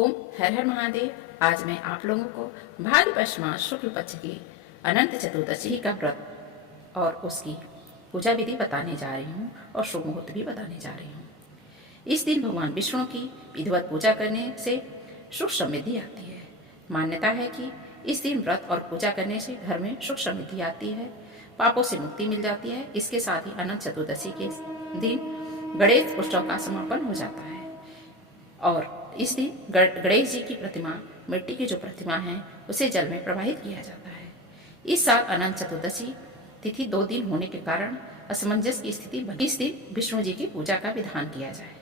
ओम हर हर महादेव। आज मैं आप लोगों को भाद्रपद मास शुक्ल पक्ष की अनंत चतुर्दशी का व्रत और उसकी पूजा विधि बताने जा रही हूँ और शुभ मुहूर्त भी बताने जा रही हूँ। इस दिन भगवान विष्णु की विधिवत पूजा करने से सुख समृद्धि आती है। मान्यता है कि इस दिन व्रत और पूजा करने से घर में सुख समृद्धि आती है, पापों से मुक्ति मिल जाती है। इसके साथ ही अनंत चतुर्दशी के दिन गणेश उत्सव का समापन हो जाता है और इस दिन गणेश जी की प्रतिमा, मिट्टी की जो प्रतिमा है, उसे जल में प्रवाहित किया जाता है। इस साल अनंत चतुर्दशी तिथि 2 दिन होने के कारण असमंजस की स्थिति बनी। इस दिन विष्णु जी की पूजा का विधान किया जाए।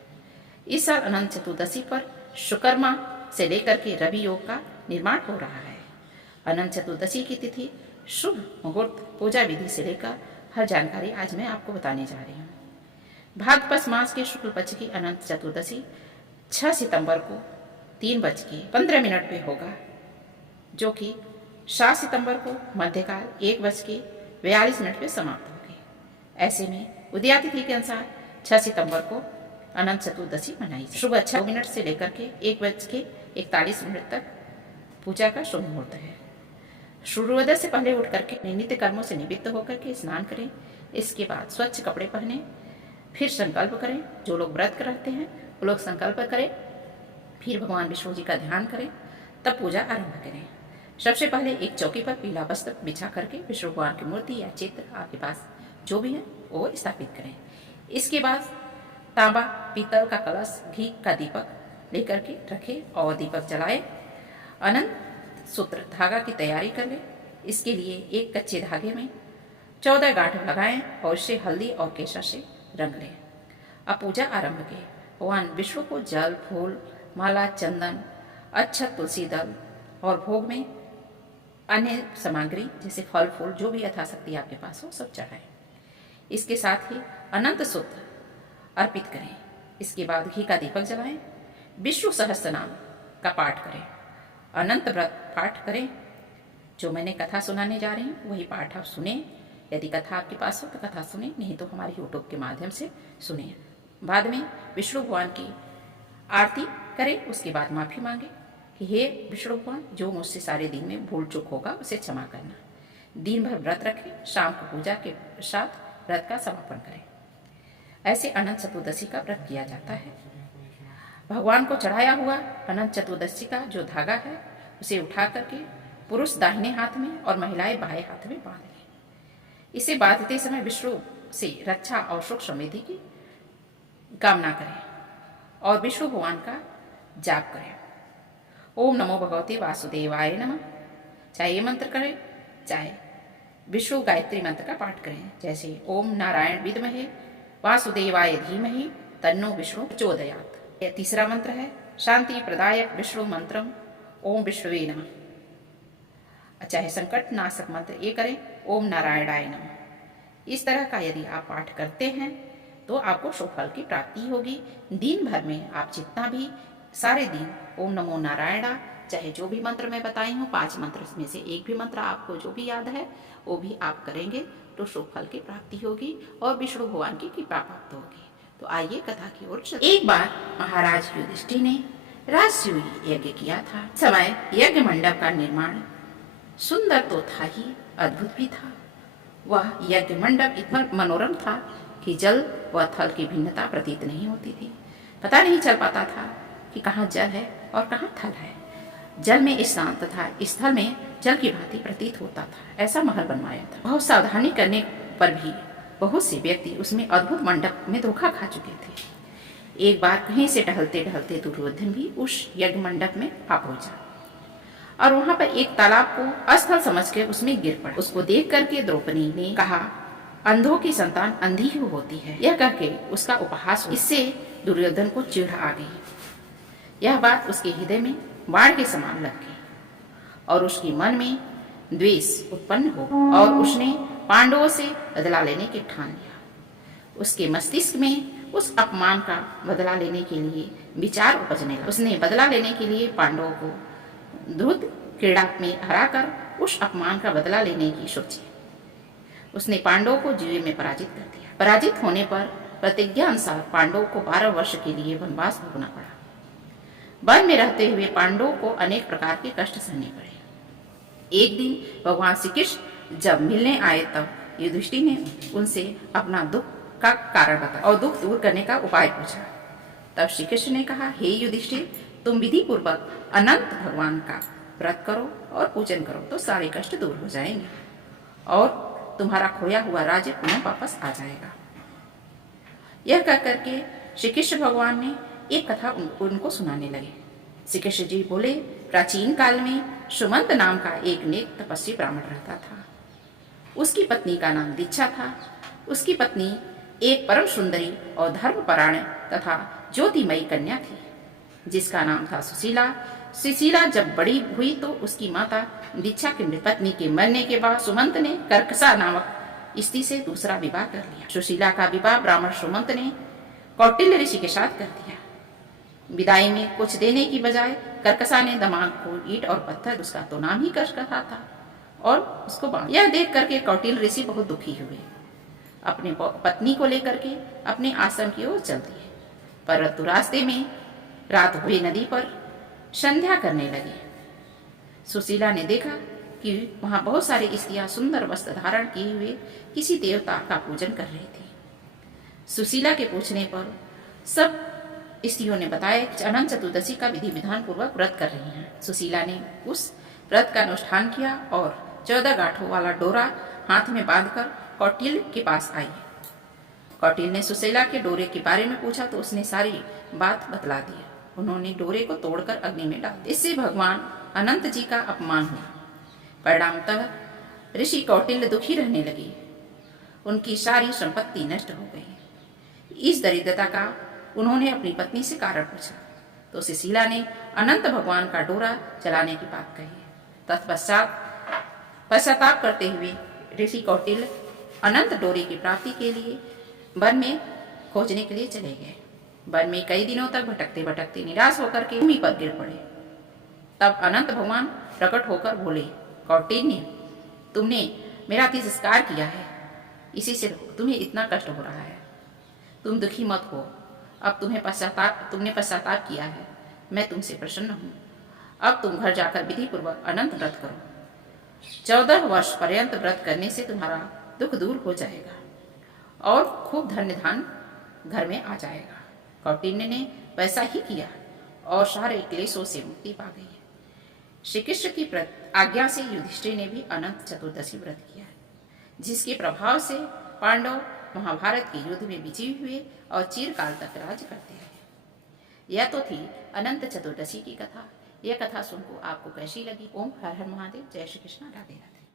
इस साल अनंत चतुर्दशी पर शुक्रमा से लेकर के रवि योग का निर्माण हो रहा है। अनंत चतुर्दशी की तिथि, शुभ मुहूर्त, पूजा विधि से लेकर हर जानकारी आज मैं आपको बताने जा रही हूँ। भाद्रपद मास के शुक्ल पक्ष की अनंत चतुर्दशी 6 सितंबर को 3:15 पे होगा, जो कि 7 सितंबर को मध्यकाल 1:42 पे समाप्त होगी। ऐसे में उदयातिथि के अनुसार 6 सितंबर को अनंत चतुर्दशी मनाई जाएगी। सुबह 6 से लेकर के 1:41 तक पूजा का शुभ मुहूर्त है। सूर्योदय से पहले उठ करके नित्य कर्मों से निवृत्त होकर के स्नान करें। इसके बाद स्वच्छ कपड़े पहने, फिर संकल्प करें। जो लोग व्रत रहते हैं वो लोग संकल्प करें, फिर भगवान विष्णु जी का ध्यान करें, तब पूजा आरंभ करें। सबसे पहले एक चौकी पर पीला वस्त्र बिछा करके विष्णु भगवान की मूर्ति या चित्र आपके पास जो भी है वो स्थापित करें। इसके बाद तांबा, पीतल का कलश, घी का दीपक लेकर के रखें और दीपक जलाएं। अनंत सूत्र धागा की तैयारी कर लें। इसके लिए एक कच्चे धागे में 14 गांठ लगाएं और इसे हल्दी और केसर से रंग लें। अब पूजा आरंभ करें। भगवान विष्णु को जल, फूल, माला, चंदन, अक्षत, तुलसी दल और भोग में अन्य सामग्री जैसे फल फूल जो भी यथाशक्ति आपके पास हो सब चढ़ाएं। इसके साथ ही अनंत सूत्र अर्पित करें। इसके बाद घी का दीपक जलाएं। विष्णु सहस्त्रनाम का पाठ करें। अनंत व्रत पाठ करें। जो मैंने कथा सुनाने जा रही हूँ वही पाठ आप सुने। यदि कथा आपके पास हो तो कथा सुने, नहीं तो हमारे यूट्यूब के माध्यम से सुने। बाद में विष्णु भगवान की आरती करें। उसके बाद माफी मांगे कि हे विष्णु भगवान, जो मुझसे सारे दिन में भूल चूक होगा उसे क्षमा करना। दिन भर व्रत रखें, शाम को पूजा के साथ व्रत का समापन करें। ऐसे अनंत चतुर्दशी का व्रत किया जाता है। भगवान को चढ़ाया हुआ अनंत चतुर्दशी का जो धागा है उसे उठा करके पुरुष दाहिने हाथ में और महिलाएं बाएं हाथ में बांध लें। इसे बांधते समय विष्णु से रक्षा और सुख समृद्धि की कामना करें और विष्णु भगवान का जाप करें। ओम नमो भगवते वासुदेवाय नमः। चाहे ये मंत्र करें, चाहे विष्णु गायत्री मंत्र का पाठ करें, जैसे ओम नारायण विद्महे वासुदेवाय धीमहि तन्नो विष्णु प्रचोदयात्। यह तीसरा मंत्र है, शांति प्रदायक विष्णु मंत्रम ओम विष्णुवे नमः। चाहे संकट नाशक मंत्र ये करें, ओम नारायणाय नमः। इस तरह का यदि आप पाठ करते हैं तो आपको शुभ फल की प्राप्ति होगी। दिन भर में आप जितना भी सारे दिन ओम नमो नारायणा, चाहे जो भी मंत्र मैं बताई हूँ 5 मंत्र में से एक भी मंत्र आपको जो भी याद है वो भी आप करेंगे तो शुभ फल की प्राप्ति होगी और विष्णु भगवान की कृपा प्राप्त होगी। तो आइए कथा की ओर चलते। एक बार महाराज युधिष्ठिर ने राजसूय यज्ञ किया था। समय यज्ञ मंडप का निर्माण सुंदर तो था ही, अद्भुत भी था। वह यज्ञ मंडप इतना मनोरम था कि जल व थल की भिन्नता प्रतीत नहीं होती थी। पता नहीं चल पाता था कि कहाँ जल है और कहाँ थल है। जल में स्नान तथा स्थल में जल की भांति प्रतीत होता था। ऐसा महल बनवाया था। बहुत सावधानी करने पर भी बहुत से व्यक्ति उसमें अद्भुत मंडप में धोखा खा चुके थे। एक बार कहीं से टहलते टहलते दुर्योधन भी उस यज्ञ मंडप में आ पहुंचा और वहां पर एक तालाब को अस्थल समझकर उसमें गिर पड़ा। उसको देख करके द्रौपदी ने कहा, अंधों की संतान अंधी ही होती है। यह कहके उसका उपहास हुआ। इससे दुर्योधन को चिढ़ आ गई। यह बात उसके हृदय में बाण के समान लग गई और उसके मन में द्वेष उत्पन्न हो और उसने पांडवों से बदला लेने की ठान लिया। उसके मस्तिष्क में उस अपमान का बदला लेने के लिए विचार उपजने लगा। उसने बदला लेने के लिए पांडवों को द्रुत क्रीड़ा में हराकर उस अपमान का बदला लेने की सोची। उसने पांडवों को जुए में पराजित कर दिया। पराजित होने पर प्रतिज्ञा अनुसार पांडवों को 12 वर्ष के लिए वनवास भोगना पड़ा। वन में रहते हुए पांडवों को अनेक प्रकार के कष्ट सहने पड़े। एक दिन भगवान श्री कृष्ण जब मिलने आए तब युधिष्ठिर ने उनसे अपना दुख का कारण बताया और दुख दूर करने का उपाय पूछा। तब श्री कृष्ण ने कहा, हे युधिष्ठिर, तुम विधि पूर्वक अनंत भगवान का व्रत करो और पूजन करो तो सारे कष्ट दूर हो जाएंगे और तुम्हारा खोया हुआ राज्य पुनः वापस आ जाएगा। यह कह करके श्री कृष्ण भगवान ने एक कथा उनको सुनाने लगे। श्री कृष्ण जी बोले, प्राचीन काल में सुमंत नाम का एक नेक तपस्वी ब्राह्मण रहता था। उसकी पत्नी का नाम दीक्षा था। उसकी पत्नी एक परम सुंदरी और धर्मपरायण तथा ज्योतिमयी कन्या थी जिसका नाम था सुशीला। सुशीला जब बड़ी हुई तो उसकी माता दीक्षा की पत्नी के मरने के बाद सुमंत ने कर्कसा नामक स्त्री से दूसरा विवाह कर लिया। सुशीला का विवाह ब्राह्मण सुमंत ने कौटिल्य ऋषि के साथ कर दिया। विदाई में कुछ देने की बजाय कर्कसा ने दमाग को ईंट और पत्थर, उसका तो नाम ही कर्कसा था, और उसको बांध। यह देख करके कौटिल्य ऋषि बहुत दुखी हुए। अपने पत्नी को लेकर के अपने आश्रम की ओर चल दिए, परंतु रास्ते में रात हुई नदी पर संध्या करने लगे। सुशीला ने देखा कि वहां बहुत सारी स्त्रियां सुंदर वस्त्र धारण किए हुए किसी देवता का पूजन कर रही थी। सुशीला के पूछने पर सब स्त्रियों ने बताया कि अनंत चतुर्दशी का विधि विधान पूर्वक व्रत कर रही हैं। सुशीला ने उस व्रत का अनुष्ठान किया और 14 गांठों वाला डोरा हाथ में बांधकर कौटिल्य के पास आई। कौटिल्य ने सुशीला के डोरे के बारे में पूछा तो उसने सारी बात बतला दी। उन्होंने डोरे को तोड़कर अग्नि में डाल दिया। इससे भगवान अनंत जी का अपमान हुआ। परिणामतः ऋषि कौटिल्य दुखी रहने लगे। उनकी सारी संपत्ति नष्ट हो गई। इस दरिद्रता का उन्होंने अपनी पत्नी से कारण पूछा तो सुशीला ने अनंत भगवान का डोरा चलाने की बात कही। तत्पश्चात पश्चाताप करते हुए ऋषि कौटिल्य अनंत डोरे की प्राप्ति के लिए वन में खोजने के लिए चले गए। वन में कई दिनों तक भटकते भटकते निराश होकर के भूमि पर गिर पड़े। तब अनंत भगवान प्रकट होकर बोले, कौटिल्य, तुमने मेरा तिरस्कार किया है, इसी से तुम्हें इतना कष्ट हो रहा है। तुम दुखी मत हो। अब तुमने पश्चाताप किया है, मैं तुमसे प्रसन्न हूँ। अब तुम घर जाकर विधि पूर्वक अनंत व्रत करो। 14 वर्ष पर्यंत व्रत करने से तुम्हारा दुख दूर हो जाएगा और खूब धन्य धान घर में आ जाएगा। कौटिल्य ने वैसा ही किया और सारे क्लेशों से मुक्ति पा गई। श्री कृष्ण की आज्ञा से युधिष्ठिर ने भी अनंत चतुर्दशी व्रत किया, जिसके प्रभाव से पांडव महाभारत के युद्ध में विजयी हुए और चिरकाल तक राज्य करते रहे। यह तो थी अनंत चतुर्दशी की कथा। यह कथा सुनकर आपको कैसी लगी? ओम हर हर महादेव। जय श्री कृष्ण। राधे राधे।